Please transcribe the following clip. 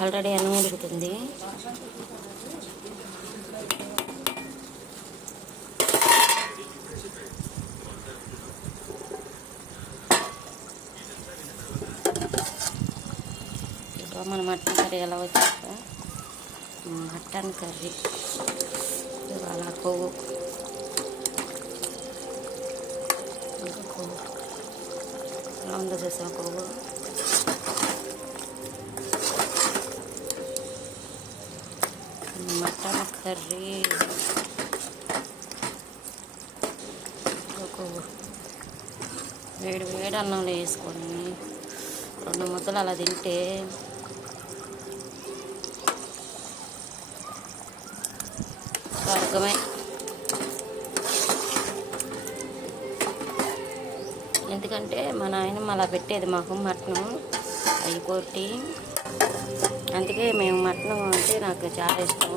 Already అన్నం ఉడుకుతుంది. మన మటన్ కర్రీ ఎలా వచ్చాక మటన్ కర్రీ ఇవాళ కొవ్వు ఇంకా కొవ్వు ఎలా ఉందో చూసాం. కొవ్వు మటన్ కర్రీ కొవ్వు వేడి వేడి అన్నంలో వేసుకొని 2 ముద్దలు అలా తింటే స్వర్గమే. ఎందుకంటే మా నాయనమ్మ అలా పెట్టేది మాకు మటను అవి కొట్టి. అందుకే మేము మటన్ అంటే నాకు చాలా ఇష్టం.